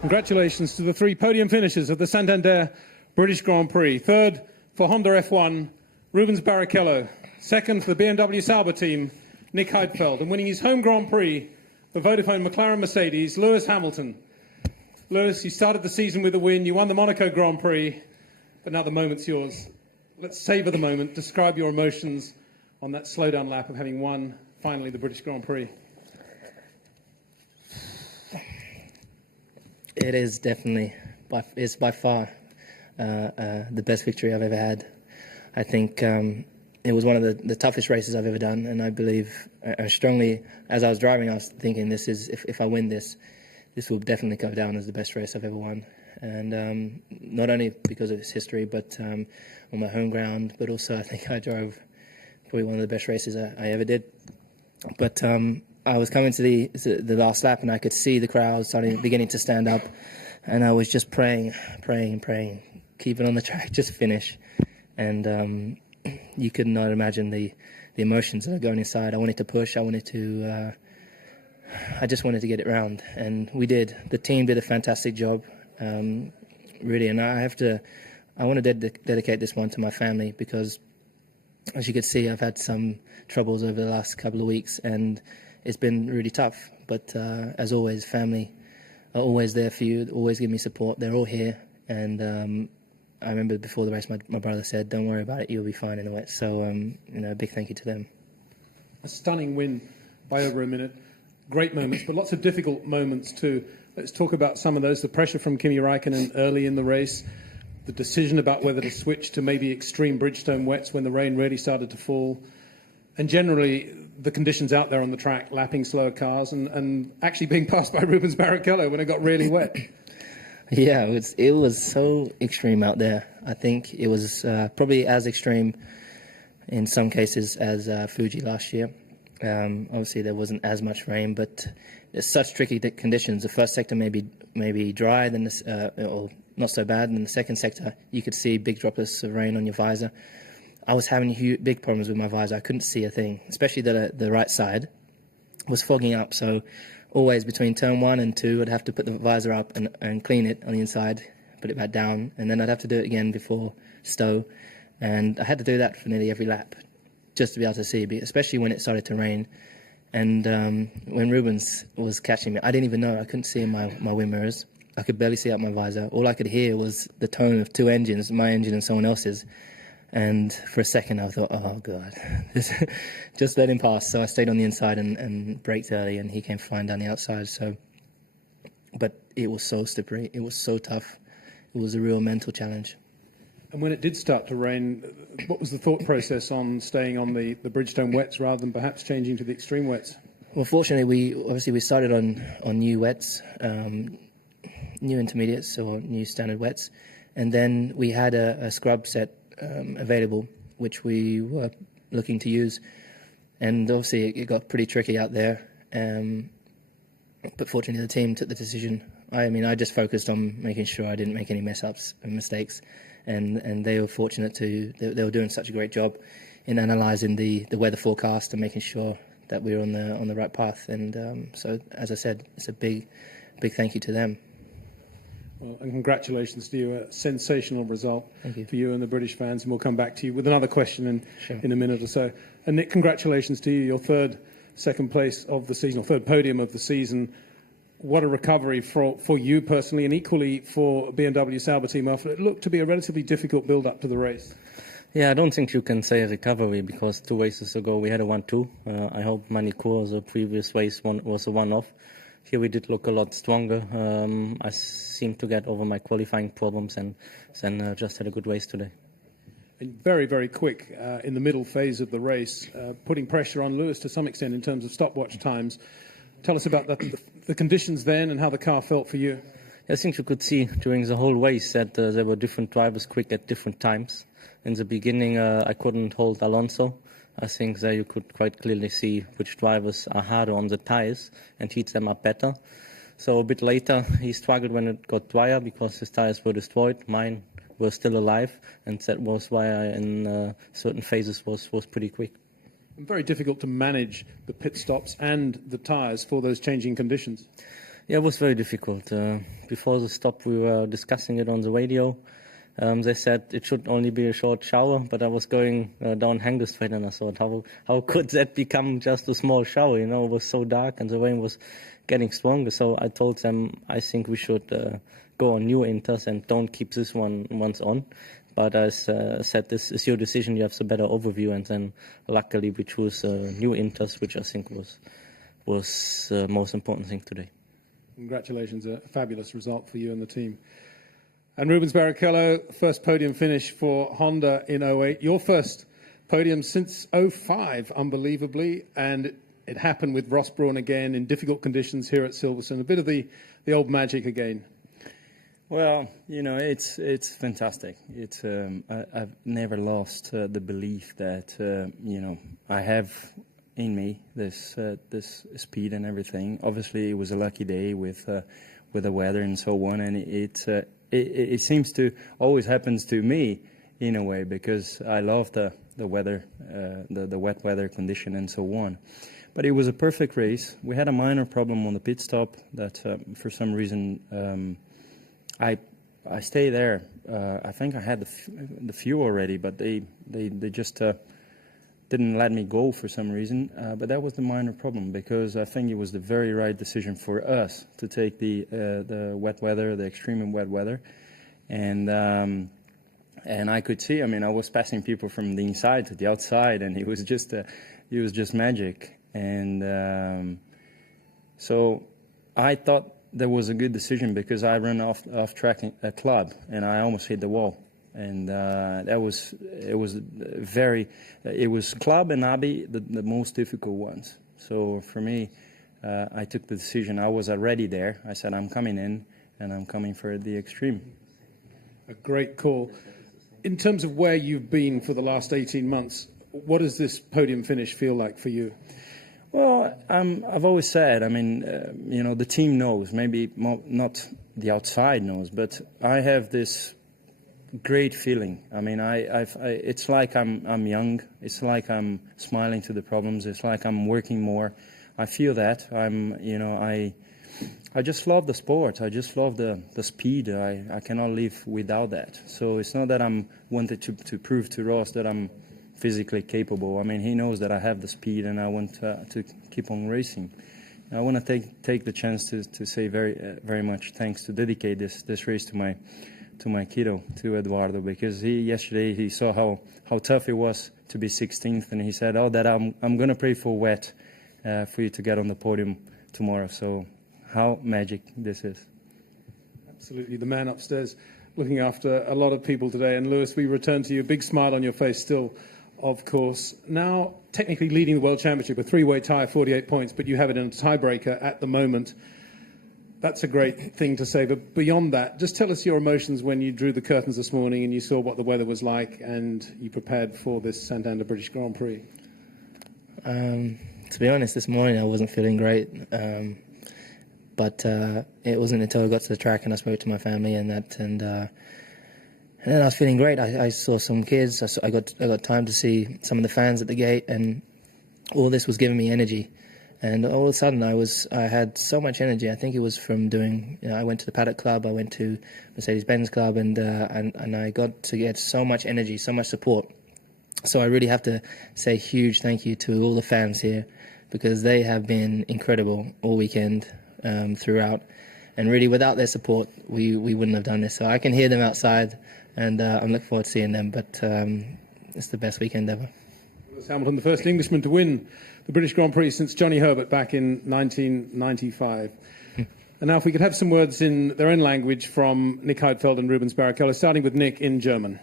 Congratulations to the three podium finishers of the Santander British Grand Prix. Third for Honda F1, Rubens Barrichello. Second for the BMW Sauber team, Nick Heidfeld. And winning his home Grand Prix for Vodafone McLaren Mercedes, Lewis Hamilton. Lewis, you started the season with a win. You won the Monaco Grand Prix, but now the moment's yours. Let's savour the moment. Describe your emotions on that slowdown lap of having won, finally, the British Grand Prix. It is definitely, it's by far the best victory I've ever had. I think it was one of the toughest races I've ever done, and I believe strongly, as I was driving, I was thinking, this is, if I win this will definitely go down as the best race I've ever won. And not only because of its history, but on my home ground, but also I think I drove probably one of the best races I ever did. But I was coming to the last lap, and I could see the crowd beginning to stand up, and I was just praying, keep it on the track, just finish. And you could not imagine the emotions that are going inside. I wanted to push. I just wanted to get it round, and we did. The team did a fantastic job, really. And I want to dedicate this one to my family, because, as you can see, I've had some troubles over the last couple of weeks, and it's been really tough. But as always, family are always there for you, always give me support. They're all here. And I remember before the race, my brother said, "Don't worry about it, you'll be fine in the wet." So, a big thank you to them. A stunning win by over a minute. Great moments, but lots of difficult moments too. Let's talk about some of those. The pressure from Kimi Räikkönen early in the race, the decision about whether to switch to maybe extreme Bridgestone wets when the rain really started to fall, and generally the conditions out there on the track, lapping slower cars, and actually being passed by Rubens Barrichello when it got really wet. Yeah, it was so extreme out there. I think it was probably as extreme in some cases as Fuji last year. Obviously there wasn't as much rain, but there's such tricky conditions. The first sector may be dry, then or not so bad. And the second sector, you could see big droplets of rain on your visor. I was having big problems with my visor. I couldn't see a thing, especially the right side was fogging up. So always between turn 1 and 2, I'd have to put the visor up and clean it on the inside, put it back down, and then I'd have to do it again before stow. And I had to do that for nearly every lap, just to be able to see, especially when it started to rain. And when Rubens was catching me, I didn't even know. I couldn't see in my wind mirrors. I could barely see out my visor. All I could hear was the tone of two engines, my engine and someone else's. And for a second I thought, oh God, just let him pass. So I stayed on the inside and braked early, and he came flying down the outside. So, but it was so slippery. It was so tough. It was a real mental challenge. And when it did start to rain, what was the thought process on staying on the Bridgestone wets rather than perhaps changing to the extreme wets? Well, fortunately, we started on new wets, new intermediates or new standard wets, and then we had a scrub set available, which we were looking to use. And obviously, it got pretty tricky out there. But fortunately, the team took the decision. I just focused on making sure I didn't make any mess-ups and mistakes. And they were fortunate they were doing such a great job in analysing the weather forecast and making sure that we were on the right path. And so, as I said, it's a big thank you to them. Well, and congratulations to you. A sensational result for you and the British fans. And we'll come back to you with another question in a minute or so. And Nick, congratulations to you, your second place of the season, or third podium of the season. What a recovery for you personally, and equally for BMW Sauber team after it looked to be a relatively difficult build-up to the race. Yeah, I don't think you can say a recovery, because 2 races ago we had a 1-2. I hope Manicourt, the previous race, was a one-off. Here we did look a lot stronger. I seemed to get over my qualifying problems, and then just had a good race today. And very, very quick in the middle phase of the race, putting pressure on Lewis to some extent in terms of stopwatch times. Tell us about the conditions then and how the car felt for you. I think you could see during the whole race that there were different drivers quick at different times. In the beginning, I couldn't hold Alonso. I think there you could quite clearly see which drivers are harder on the tires and heat them up better. So a bit later, he struggled when it got drier because his tires were destroyed. Mine were still alive, and that was why I, in certain phases, was pretty quick. Very difficult to manage the pit stops and the tyres for those changing conditions. Yeah, it was very difficult. Before the stop, we were discussing it on the radio. They said it should only be a short shower, but I was going down Hangestfeld and I thought, how could that become just a small shower? It was so dark and the rain was getting stronger. So I told them, I think we should go on new inters and don't keep this ones on. But as said, this is your decision. You have the better overview, and then luckily we chose new inters, which I think was the most important thing today. Congratulations, a fabulous result for you and the team. And Rubens Barrichello, first podium finish for Honda in 08. Your first podium since 05, unbelievably, and it happened with Ross Brawn again in difficult conditions here at Silverstone. A bit of the old magic again. Well, it's fantastic. It's I've never lost the belief that I have in me this speed and everything. Obviously, it was a lucky day with the weather and so on, and it seems to always happens to me in a way, because I love the weather, the wet weather condition and so on. But it was a perfect race. We had a minor problem on the pit stop that for some reason I stayed there. I think I had the fuel already, but they just didn't let me go for some reason. But that was the minor problem, because I think it was the very right decision for us to take the wet weather, the extreme wet weather, and I could see. I mean, I was passing people from the inside to the outside, and it was just magic. And so I thought that was a good decision, because I ran off track a club and I almost hit the wall. And it was club and Abbey, the most difficult ones. So for me, I took the decision. I was already there. I said, I'm coming in and I'm coming for the extreme. A great call. In terms of where you've been for the last 18 months, what does this podium finish feel like for you? Well, I've always said, I mean, the team knows, maybe not the outside knows, but I have this great feeling. I mean, it's like I'm young. It's like I'm smiling to the problems. It's like I'm working more. I feel that. I just love the sport. I just love the speed. I cannot live without that. So it's not that I'm wanted to prove to Ross that I'm physically capable. I mean, he knows that I have the speed, and I want to keep on racing. I want to take the chance to say very much thanks, to dedicate this race to my kiddo, to Eduardo, because yesterday he saw how tough it was to be 16th, and he said, "Oh, that I'm going to pray for wet for you to get on the podium tomorrow." So how magic this is. Absolutely, the man upstairs looking after a lot of people today. And Lewis, we return to you, big smile on your face still, of course. Now, technically leading the World Championship, a three-way tie, 48 points, but you have it in a tiebreaker at the moment. That's a great thing to say. But beyond that, just tell us your emotions when you drew the curtains this morning and you saw what the weather was like and you prepared for this Santander British Grand Prix. To be honest, this morning I wasn't feeling great. But it wasn't until I got to the track and I spoke to my family and then I was feeling great. I saw some kids. I got time to see some of the fans at the gate, and all this was giving me energy. And all of a sudden, I had so much energy. I think it was from doing. I went to the Paddock Club. I went to Mercedes-Benz Club, and I got to get so much energy, so much support. So I really have to say huge thank you to all the fans here, because they have been incredible all weekend throughout. And really, without their support, we wouldn't have done this. So I can hear them outside, and I'm looking forward to seeing them. But it's the best weekend ever. Lewis Hamilton, the first Englishman to win the British Grand Prix since Johnny Herbert back in 1995. And now, if we could have some words in their own language from Nick Heidfeld and Rubens Barrichello, starting with Nick in German.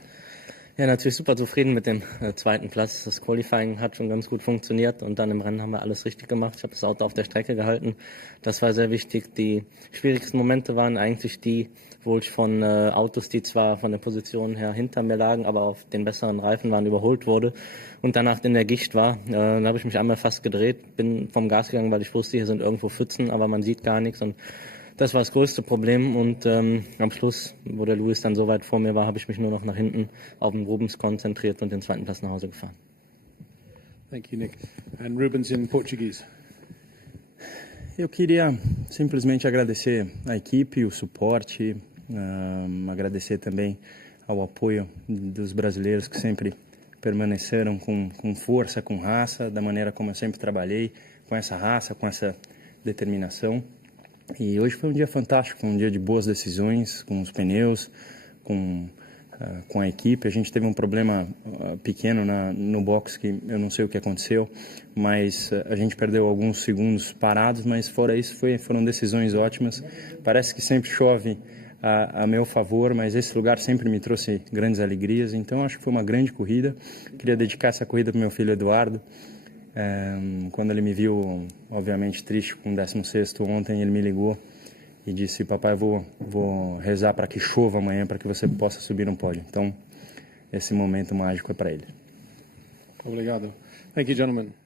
Ja, natürlich super zufrieden mit dem zweiten Platz. Das Qualifying hat schon ganz gut funktioniert und dann im Rennen haben wir alles richtig gemacht. Ich habe das Auto auf der Strecke gehalten. Das war sehr wichtig. Die schwierigsten Momente waren eigentlich die, wo ich von Autos, die zwar von der Position her hinter mir lagen, aber auf den besseren Reifen waren, überholt wurde und danach in der Gicht war. Da habe ich mich einmal fast gedreht, bin vom Gas gegangen, weil ich wusste, hier sind irgendwo Pfützen, aber man sieht gar nichts. Und das war das größte Problem und am Schluss, wo der Lewis dann so weit vor mir war, habe ich mich nur noch nach hinten auf den Rubens konzentriert und den zweiten Platz nach Hause gefahren. Thank you, Nick. And Rubens in Portuguese. Eu queria simplesmente agradecer a equipe, o suporte, agradecer também ao apoio dos brasileiros que sempre permaneceram com força, com raça, da maneira como eu sempre trabalhei, com essa raça, com essa determinação. E hoje foi um dia fantástico, foi um dia de boas decisões, com os pneus, com a equipe. A gente teve um problema pequeno no box que eu não sei o que aconteceu, mas a gente perdeu alguns segundos parados, mas fora isso foram decisões ótimas. Parece que sempre chove a meu favor, mas esse lugar sempre me trouxe grandes alegrias, então acho que foi uma grande corrida. Queria dedicar essa corrida para o meu filho Eduardo. Quando ele me viu, obviamente, triste com o 16º ontem, ele me ligou e disse: papai, eu vou rezar para que chova amanhã, para que você possa subir no pódio. Então, esse momento mágico é para ele. Obrigado. Thank you, gentlemen.